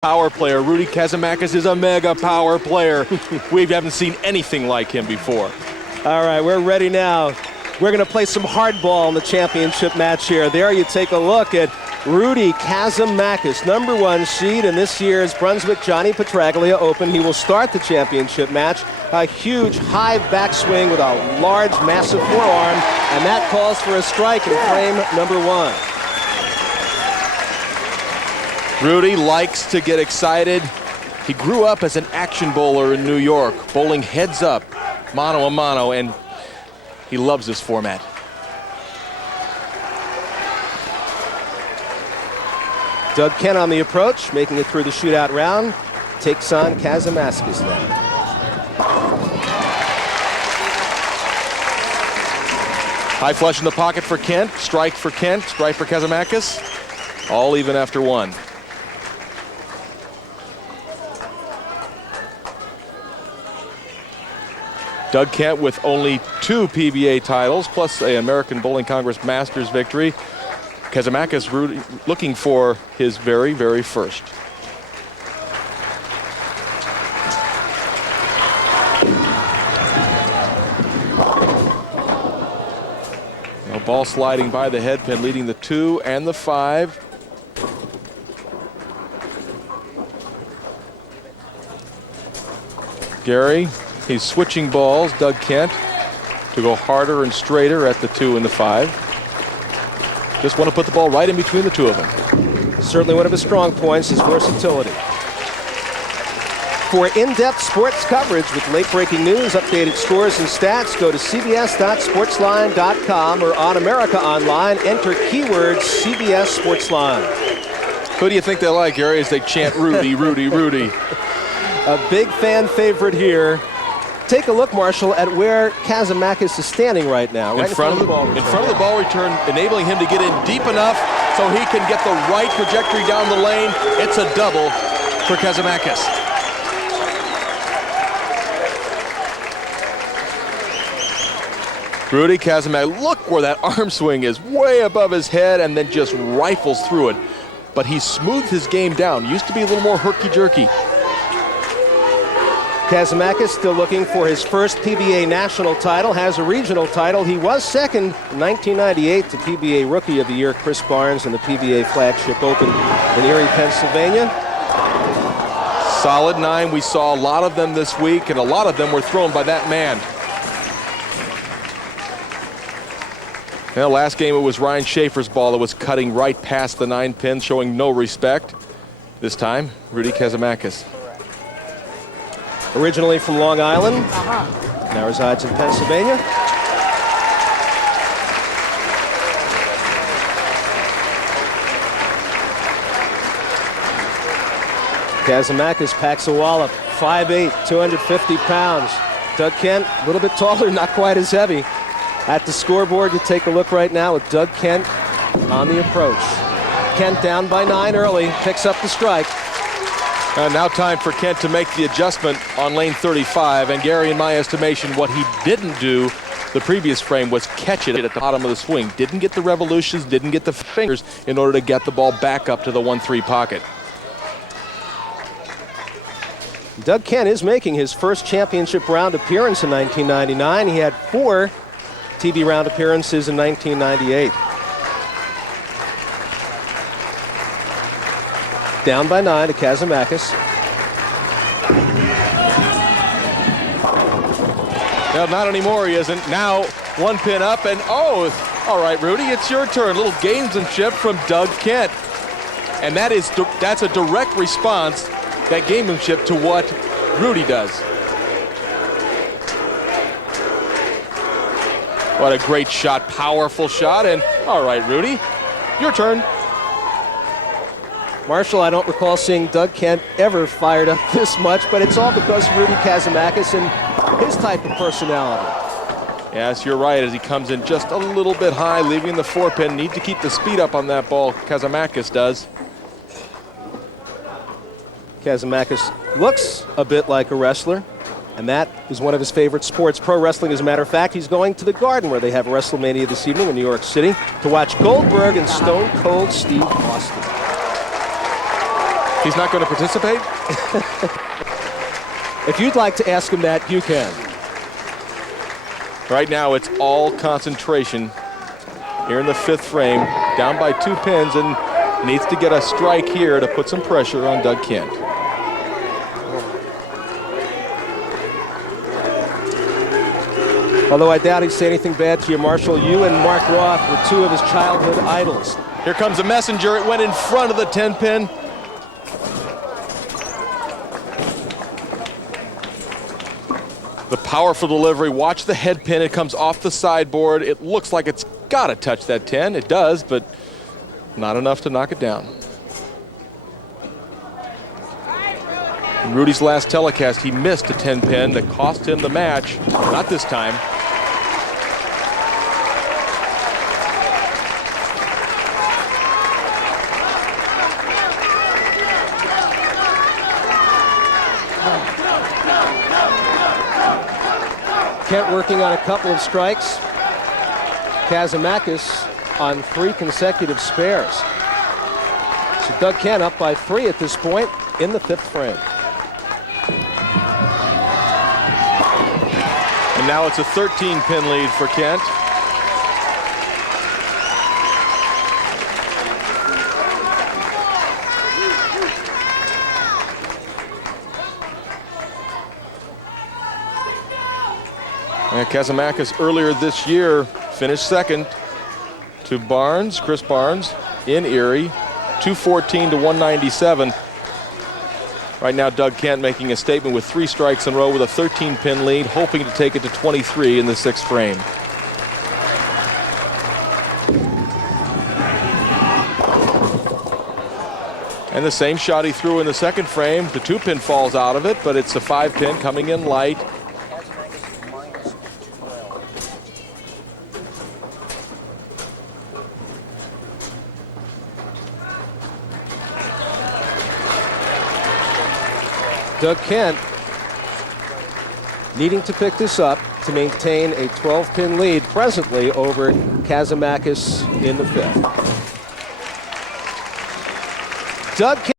power player. Rudy Kasimakis is a mega power player. We haven't seen anything like him before. All right, we're ready now. We're going to play some hardball in the championship match here. There you take a look at Rudy Kasimakis, #1 seed in this year's Brunswick Johnny Petraglia Open. He will start the championship match. A huge high backswing with a large, massive forearm, and that calls for a strike in frame #1. Rudy likes to get excited. He grew up as an action bowler in New York, bowling heads up, mano a mano, and he loves this format. Doug Kent on the approach, making it through the shootout round. Takes on Kasimakis now. High flush in the pocket for Kent. Strike for Kent. Strike for Kasimakis. All even after one. Doug Kent with only 2 PBA titles, plus an American Bowling Congress Masters victory. Kasimakis looking for his very, very first. Now ball sliding by the head pin, leading the 2 and the 5. Gary, he's switching balls, Doug Kent, to go harder and straighter at the 2 and the 5. Just want to put the ball right in between the two of them. Certainly one of his strong points is versatility. For in-depth sports coverage with late-breaking news, updated scores and stats, go to cbs.sportsline.com or on America Online. Enter keyword CBS Sportsline. Who do you think they like, Gary, as they chant Rudy, Rudy, Rudy? A big fan favorite here. Take a look, Marshall, at where Kasimakis is standing right now. Right in front of the ball return, enabling him to get in deep enough so he can get the right trajectory down the lane. It's a double for Kasimakis. Rudy Kasimakis, look where that arm swing is, way above his head, and then just rifles through it. But he smoothed his game down. Used to be a little more herky-jerky. Kasimakis still looking for his first PBA national title, has a regional title. He was second in 1998 to PBA Rookie of the Year Chris Barnes in the PBA Flagship Open in Erie, Pennsylvania. Solid 9. We saw a lot of them this week, and a lot of them were thrown by that man. Now, last game it was Ryan Schaefer's ball that was cutting right past the 9 pin, showing no respect. This time, Rudy Kasimakis. Originally from Long Island, now resides in Pennsylvania. Kasimakis packs a wallop, 5'8", 250 pounds. Doug Kent, a little bit taller, not quite as heavy. At the scoreboard, you take a look right now with Doug Kent on the approach. Kent down by 9 early, picks up the strike. Now time for Kent to make the adjustment on lane 35. And Gary, in my estimation, what he didn't do the previous frame was catch it at the bottom of the swing. Didn't get the revolutions, didn't get the fingers in order to get the ball back up to the 1-3 pocket. Doug Kent is making his first championship round appearance in 1999. He had 4 TV round appearances in 1998. Down by 9 to Kasimakis. No, not anymore, he isn't. Now 1 pin up, and oh, all right, Rudy, it's your turn. A little gamesmanship from Doug Kent. And that's a direct response, that gamesmanship, to what Rudy does. What a great shot, powerful shot, and all right, Rudy, your turn. Marshall, I don't recall seeing Doug Kent ever fired up this much, but it's all because of Rudy Kasimakis and his type of personality. Yes, you're right, as he comes in just a little bit high, leaving the 4 pin. Need to keep the speed up on that ball, Kasimakis does. Kasimakis looks a bit like a wrestler, and that is one of his favorite sports, pro wrestling. As a matter of fact, he's going to the Garden, where they have WrestleMania this evening in New York City, to watch Goldberg and Stone Cold Steve Austin. He's not going to participate? If you'd like to ask him that, you can. Right now, it's all concentration here in the 5th frame, down by 2 pins, and needs to get a strike here to put some pressure on Doug Kent. Although I doubt he'd say anything bad to you, Marshall. You and Mark Roth were 2 of his childhood idols. Here comes a messenger. It went in front of the 10 pin. The powerful delivery. Watch the head pin. It comes off the sideboard. It looks like it's got to touch that 10. It does, but not enough to knock it down. In Rudy's last telecast, he missed a 10 pin that cost him the match. Not this time. Kent working on a couple of strikes. Kasimakis on 3 consecutive spares. So Doug Kent up by 3 at this point in the 5th frame. And now it's a 13-pin lead for Kent. And Kasimakis earlier this year finished second to Barnes, Chris Barnes, in Erie, 214 to 197. Right now, Doug Kent making a statement with 3 strikes in a row with a 13-pin lead, hoping to take it to 23 in the 6th frame. And the same shot he threw in the 2nd frame. The 2-pin falls out of it, but it's a 5-pin coming in light. Doug Kent needing to pick this up to maintain a 12-pin lead presently over Kasimakis in the 5th. Doug Kent